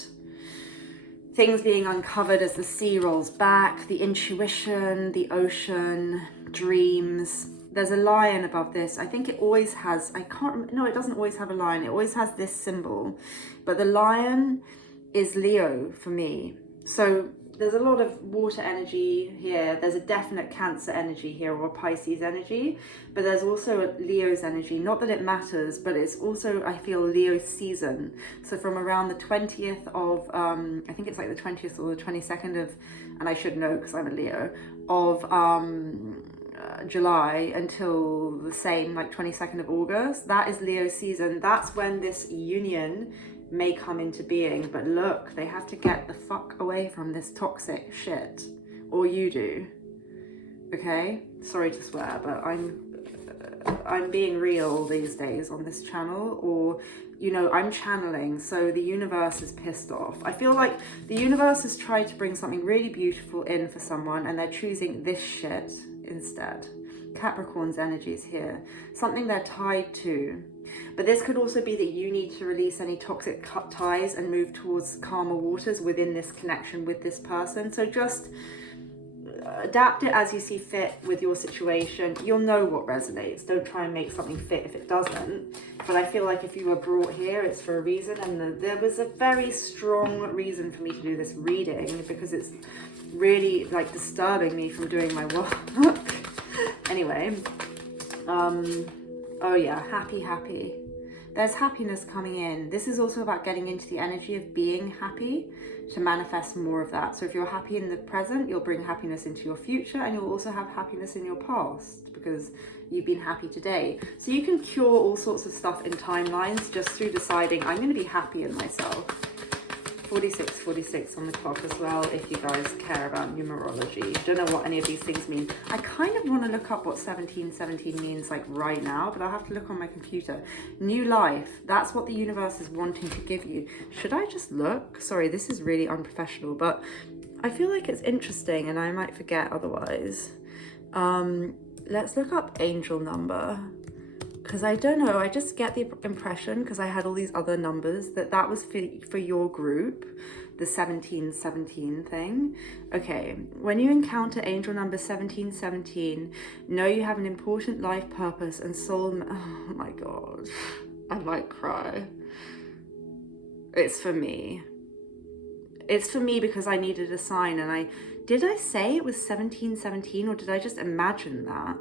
things being uncovered as the sea rolls back, the intuition, the ocean, dreams. There's a lion above this. I think it always has, I can't remember, no, it doesn't always have a lion. It always has this symbol. But the lion is Leo for me. So there's a lot of water energy here. There's a definite Cancer energy here, or Pisces energy, but there's also a Leo's energy. Not that it matters, but it's also, I feel, Leo's season. So from around the 20th of, I think it's like the 20th or the 22nd of, and I should know because I'm a Leo, of July until the same, like 22nd of August, that is Leo's season. That's when this union may come into being. But look, they have to get the fuck away from this toxic shit, or you do. Okay, sorry to swear, but I'm being real these days on this channel, or you know, I'm channeling, so the universe is pissed off. I feel like the universe has tried to bring something really beautiful in for someone, and they're choosing this shit instead. Capricorn's energy is here, something they're tied to. But this could also be that you need to release any toxic ties and move towards calmer waters within this connection with this person. So just adapt it as you see fit with your situation. You'll know what resonates. Don't try and make something fit if it doesn't. But I feel like if you were brought here, it's for a reason. And there was a very strong reason for me to do this reading, because it's really like disturbing me from doing my work. Anyway, oh yeah, happy. There's happiness coming in. This is also about getting into the energy of being happy to manifest more of that. So if you're happy in the present, you'll bring happiness into your future, and you'll also have happiness in your past because you've been happy today. So you can cure all sorts of stuff in timelines just through deciding, I'm going to be happy in myself. 46 on the clock as well, if you guys care about numerology. Don't know what any of these things mean. I kind of want to look up what 1717 means like right now, but I'll have to look on my computer. New life, that's what the universe is wanting to give you. Should I just look? Sorry, this is really unprofessional, but I feel like it's interesting and I might forget otherwise. Let's look up angel number. Because I don't know, I just get the impression, because I had all these other numbers, that was for your group, the 1717 thing. Okay, when you encounter angel number 1717, know you have an important life purpose and soul... Oh my God, I might cry. It's for me. It's for me because I needed a sign, and did I say it was 1717, or did I just imagine that?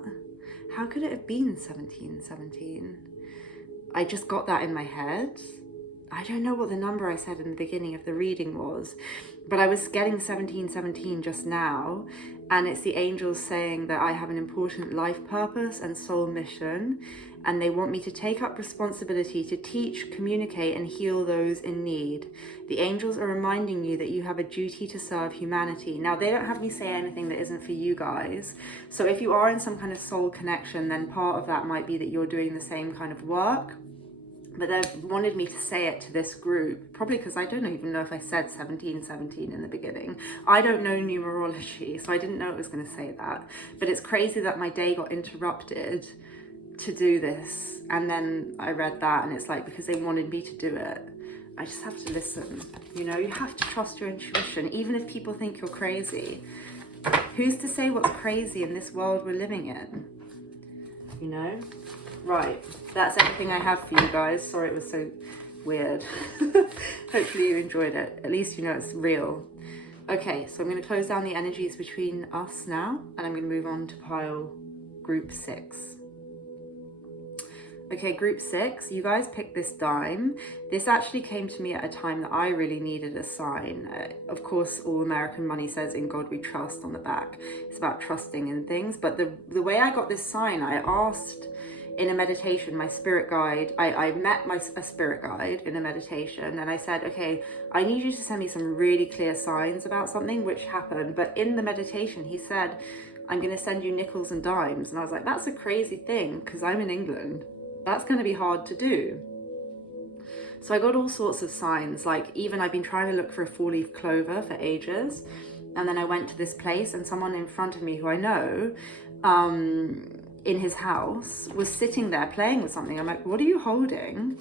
How could it have been 1717? I just got that in my head. I don't know what the number I said in the beginning of the reading was, but I was getting 1717 just now, and it's the angels saying that I have an important life purpose and soul mission, and they want me to take up responsibility to teach, communicate, and heal those in need. The angels are reminding you that you have a duty to serve humanity. Now, they don't have me say anything that isn't for you guys. So if you are in some kind of soul connection, then part of that might be that you're doing the same kind of work. But they wanted me to say it to this group, probably because I don't even know if I said 1717 in the beginning. I don't know numerology, so I didn't know it was going to say that. But it's crazy that my day got interrupted to do this, and then I read that, and it's like, because they wanted me to do it, I just have to listen. You know, you have to trust your intuition, even if people think you're crazy. Who's to say what's crazy in this world we're living in? You know? Right, that's everything I have for you guys. Sorry it was so weird. Hopefully you enjoyed it. At least you know it's real. Okay, so I'm going to close down the energies between us now, and I'm going to move on to pile group 6. Okay, group 6, you guys picked this dime. This actually came to me at a time that I really needed a sign. Of course, all American money says, "In God we trust" on the back. It's about trusting in things. But the way I got this sign, I asked in a meditation, my spirit guide, I met a spirit guide in a meditation, and I said, okay, I need you to send me some really clear signs about something, which happened. But in the meditation, he said, I'm going to send you nickels and dimes. And I was like, that's a crazy thing, because I'm in England. That's going to be hard to do. So I got all sorts of signs, like even I've been trying to look for a 4-leaf clover for ages. And then I went to this place, and someone in front of me who I know in his house was sitting there playing with something. I'm like, what are you holding?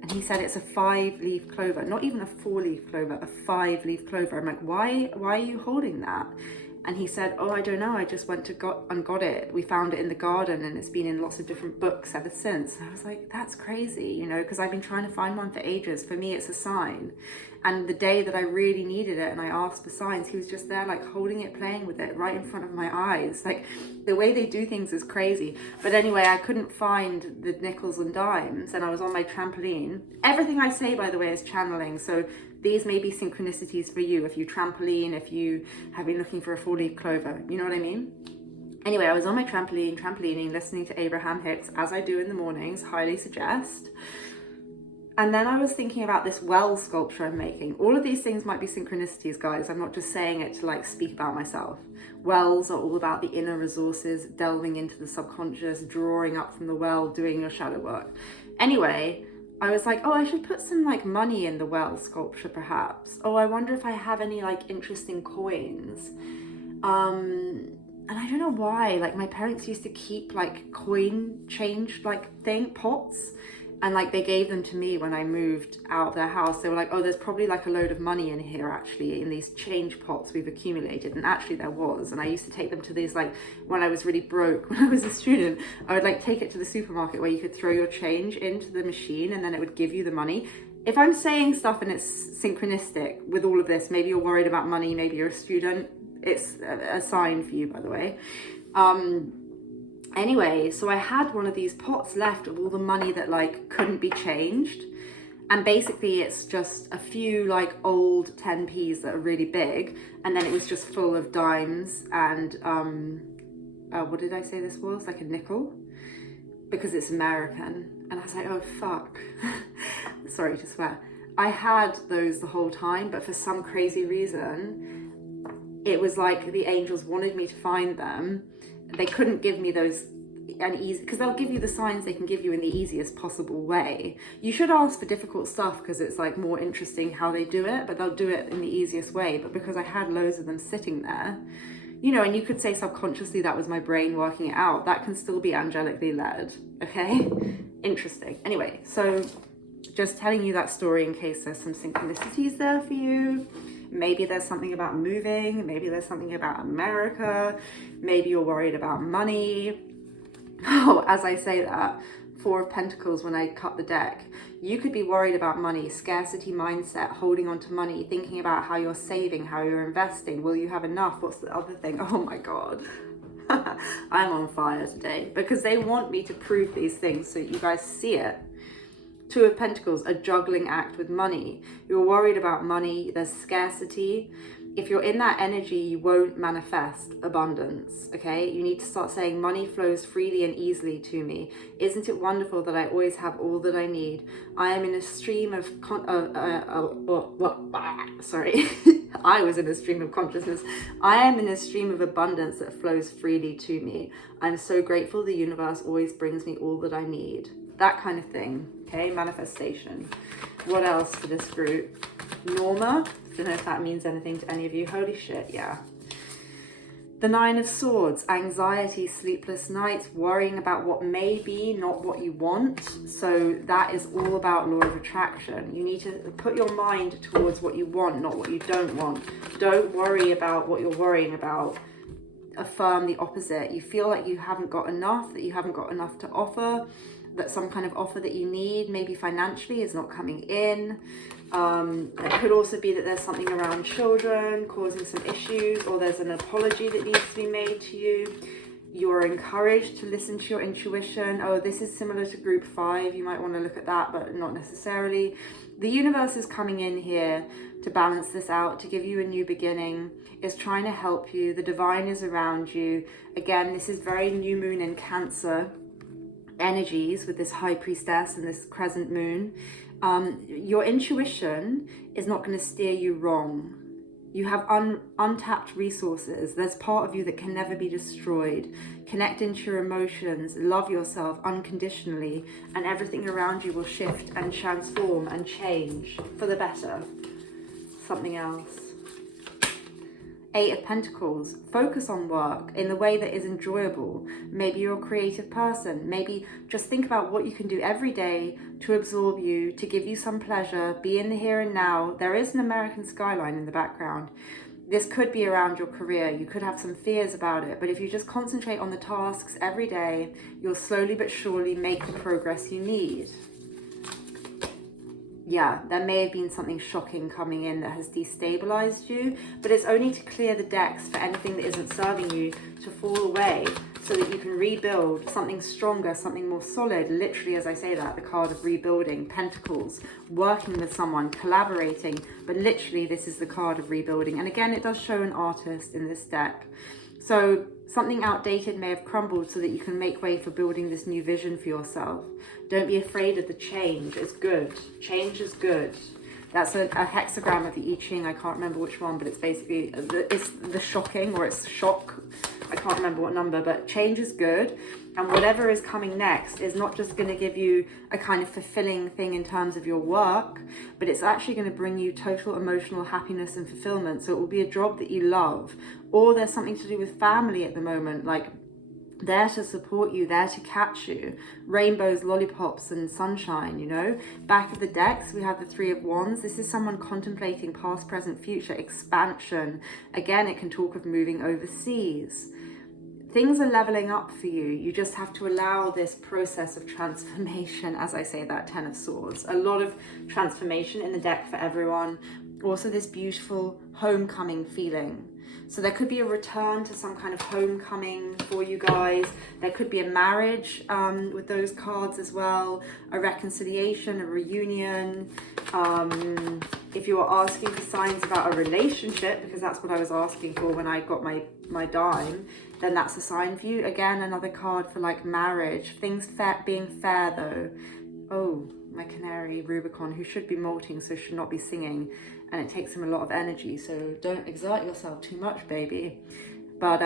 And he said it's a 5-leaf clover, not even a 4-leaf clover, a 5-leaf clover. I'm like, why are you holding that? And he said, oh, I don't know, I just went to and got it. We found it in the garden and it's been in lots of different books ever since. And I was like, that's crazy, you know, because I've been trying to find one for ages. For me, it's a sign. And the day that I really needed it and I asked for signs, he was just there like holding it, playing with it right in front of my eyes. Like, the way they do things is crazy. But anyway, I couldn't find the nickels and dimes and I was on my trampoline. Everything I say, by the way, is channeling. So these may be synchronicities for you if you trampoline, if you have been looking for a 4-leaf clover, you know what I mean? Anyway, I was on my trampolining, listening to Abraham Hicks, as I do in the mornings, highly suggest. And then I was thinking about this well sculpture I'm making. All of these things might be synchronicities, guys. I'm not just saying it to like speak about myself. Wells are all about the inner resources, delving into the subconscious, drawing up from the well, doing your shadow work. Anyway, I was like, oh, I should put some like money in the well sculpture perhaps. Oh, I wonder if I have any like interesting coins. And I don't know why, like my parents used to keep like coin change like pots. And like they gave them to me when I moved out of their house. They were like, oh, there's probably like a load of money in here actually in these change pots we've accumulated. And actually there was. And I used to take them to these, like when I was really broke, when I was a student, I would like take it to the supermarket where you could throw your change into the machine and then it would give you the money. If I'm saying stuff and it's synchronistic with all of this, maybe you're worried about money, maybe you're a student, it's a sign for you, by the way. Anyway, so I had one of these pots left of all the money that like couldn't be changed. And basically it's just a few like old 10p's that are really big. And then it was just full of dimes and, what did I say this was? Like a nickel? Because it's American. And I was like, oh, fuck. Sorry to swear. I had those the whole time, but for some crazy reason, it was like the angels wanted me to find them. They couldn't give me those and easy, because they'll give you the signs they can give you in the easiest possible way. You should ask for difficult stuff because it's like more interesting how they do it, but they'll do it in the easiest way. But because I had loads of them sitting there, you know, and you could say subconsciously that was my brain working it out, that can still be angelically led. Okay, interesting. Anyway, so just telling you that story in case there's some synchronicities there for you. Maybe there's something about moving, maybe there's something about America, maybe you're worried about money. Oh, as I say that, 4 of Pentacles when I cut the deck, you could be worried about money, scarcity mindset, holding on to money, thinking about how you're saving, how you're investing, will you have enough, what's the other thing? Oh my God. I'm on fire today because they want me to prove these things so you guys see it. 2 of Pentacles, a juggling act with money. You're worried about money, there's scarcity. If you're in that energy, you won't manifest abundance, okay? You need to start saying money flows freely and easily to me. Isn't it wonderful that I always have all that I need? I am in a stream of, sorry, I was in a stream of consciousness. I am in a stream of abundance that flows freely to me. I'm so grateful the universe always brings me all that I need. That kind of thing, okay? Manifestation. What else for this group? Norma, don't know if that means anything to any of you. Holy shit, yeah. The 9 of Swords, anxiety, sleepless nights, worrying about what may be, not what you want. So that is all about law of attraction. You need to put your mind towards what you want, not what you don't want. Don't worry about what you're worrying about. Affirm the opposite. You feel like you haven't got enough, that you haven't got enough to offer, that some kind of offer that you need, maybe financially, is not coming in. It could also be that there's something around children causing some issues, or there's an apology that needs to be made to you. You're encouraged to listen to your intuition. Oh, this is similar to group 5. You might want to look at that, but not necessarily. The universe is coming in here to balance this out, to give you a new beginning. It's trying to help you. The divine is around you. Again, this is very new moon in Cancer energies with this high priestess and this crescent moon. Your intuition is not going to steer you wrong. You have untapped resources. There's part of you that can never be destroyed. Connect into your emotions, love yourself unconditionally, and everything around you will shift and transform and change for the better. Something else. Eight of Pentacles. Focus on work in the way that is enjoyable. Maybe you're a creative person. Maybe just think about what you can do every day to absorb you, to give you some pleasure. Be in the here and now. There is an American skyline in the background. This could be around your career. You could have some fears about it, but if you just concentrate on the tasks every day, you'll slowly but surely make the progress you need. Yeah, there may have been something shocking coming in that has destabilized you, but it's only to clear the decks for anything that isn't serving you to fall away so that you can rebuild something stronger, something more solid. Literally, as I say that, the card of rebuilding, Pentacles, working with someone, collaborating, but literally this is the card of rebuilding. And again, it does show an artist in this deck. So something outdated may have crumbled so that you can make way for building this new vision for yourself. Don't be afraid of the change. It's good. Change is good. That's a hexagram of the I Ching. I can't remember which one, but it's basically, it's the shocking, or it's shock. I can't remember what number, but change is good. And whatever is coming next is not just going to give you a kind of fulfilling thing in terms of your work, but it's actually going to bring you total emotional happiness and fulfillment. So it will be a job that you love, or there's something to do with family at the moment, like there to support you, there to catch you. Rainbows, lollipops, and sunshine, you know. Back of the decks, we have the Three of Wands. This is someone contemplating past, present, future, expansion. Again, it can talk of moving overseas. Things are leveling up for you. You just have to allow this process of transformation, as I say that, Ten of Swords. A lot of transformation in the deck for everyone. Also this beautiful homecoming feeling. So there could be a return to some kind of homecoming for you guys. There could be a marriage with those cards as well. A reconciliation, a reunion. If you are asking for signs about a relationship, because that's what I was asking for when I got my dime, then that's a sign for you. Again, another card for like marriage. Things being fair though. Oh, my canary, Rubicon, who should be molting, so should not be singing. And it takes him a lot of energy, so don't exert yourself too much, baby. But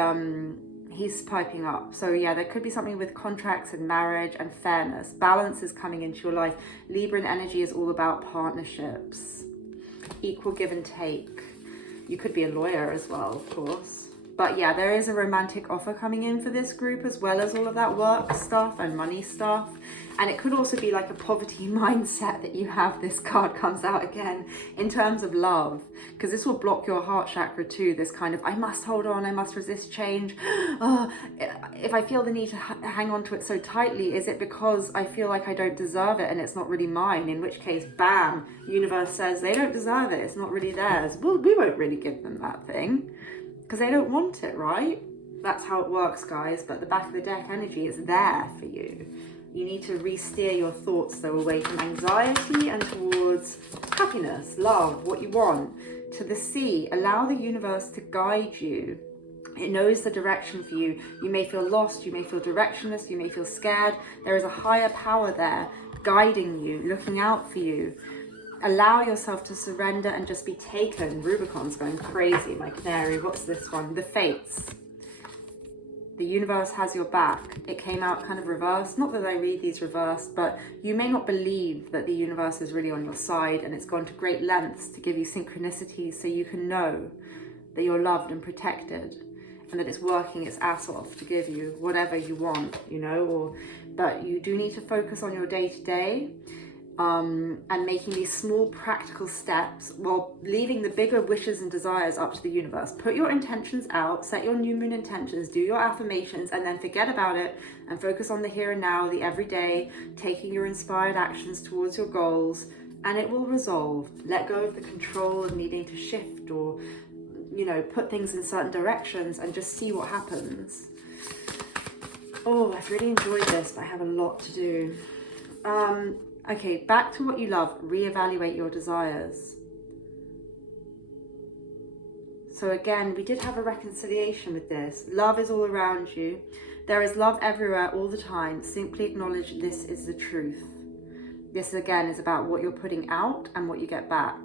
he's piping up. So yeah, there could be something with contracts and marriage and fairness. Balance is coming into your life. Libran energy is all about partnerships. Equal give and take. You could be a lawyer as well, of course. But yeah, there is a romantic offer coming in for this group, as well as all of that work stuff and money stuff. And it could also be like a poverty mindset that you have. This card comes out again in terms of love, because this will block your heart chakra too. This kind of, I must hold on, I must resist change. Oh, if I feel the need to hang on to it so tightly, is it because I feel like I don't deserve it and it's not really mine? In which case, bam, universe says they don't deserve it. It's not really theirs. Well, we won't really give them that thing, because they don't want it, right? That's how it works, guys. But the back of the deck energy is there for you. You need to re-steer your thoughts, though, away from anxiety and towards happiness, love, what you want. To the sea, allow the universe to guide you. It knows the direction for you. You may feel lost, you may feel directionless, you may feel scared. There is a higher power there guiding you, looking out for you. Allow yourself to surrender and just be taken. Rubicon's going crazy, my canary. What's this one? The Fates. The universe has your back. It came out kind of reversed. Not that I read these reversed, but you may not believe that the universe is really on your side, and it's gone to great lengths to give you synchronicities so you can know that you're loved and protected, and that it's working its ass off to give you whatever you want, you know. But you do need to focus on your day-to-day. And making these small practical steps while leaving the bigger wishes and desires up to the universe. Put your intentions out, set your new moon intentions, do your affirmations, and then forget about it and focus on the here and now, the everyday, taking your inspired actions towards your goals, and it will resolve. Let go of the control of needing to shift or, you know, put things in certain directions and just see what happens. Oh, I've really enjoyed this, but I have a lot to do. Okay, back to what you love. Reevaluate your desires. So again, we did have a reconciliation with this. Love is all around you. There is love everywhere all the time. Simply acknowledge this is the truth. This again is about what you're putting out and what you get back.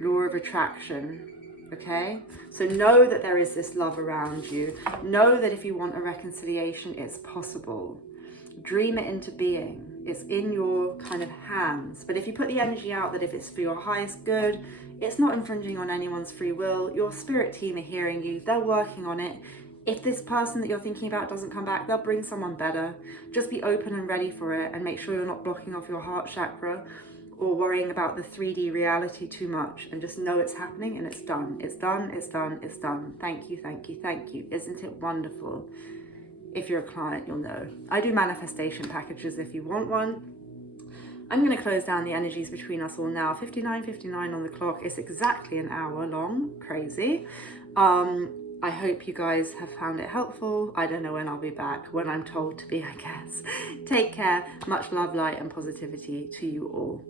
Law of attraction. Okay? So know that there is this love around you. Know that if you want a reconciliation, it's possible. Dream it into being. It's in your kind of hands. But if you put the energy out that if it's for your highest good, it's not infringing on anyone's free will. Your spirit team are hearing you. They're working on it. If this person that you're thinking about doesn't come back, they'll bring someone better. Just be open and ready for it, and make sure you're not blocking off your heart chakra or worrying about the 3D reality too much, and just know it's happening and it's done. It's done, it's done, it's done. Thank you, thank you, thank you. Isn't it wonderful? If you're a client, you'll know. I do manifestation packages if you want one. I'm going to close down the energies between us all now. 59:59 on the clock. It's exactly an hour long. Crazy. I hope you guys have found it helpful. I don't know when I'll be back, when I'm told to be, I guess. Take care. Much love, light, and positivity to you all.